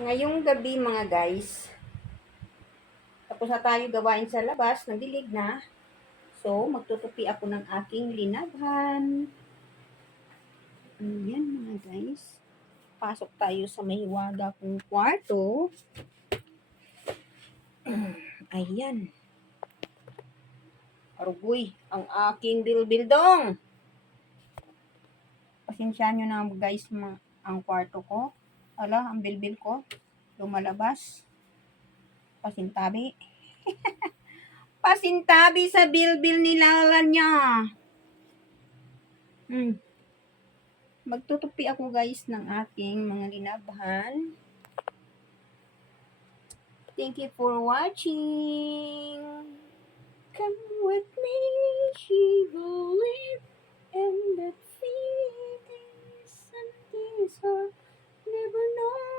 Ngayong gabi mga guys, tapos na tayo gawain sa labas, nagdilig na. So, magtutupi ako ng aking linabhan. Ayan mga guys. Pasok tayo sa may waga kong kwarto. Ayan. Arugoy, ang aking bilbildong. Pasensyahan nyo na guys ang kwarto ko. Ala, ang bilbil ko. Lumalabas. Pasintabi. Pasintabi sa bilbil ni Lala niya. Magtutupi ako guys ng aking mga linabhan. Thank you for watching. Come with me, she will live, and that feeling is something so never know.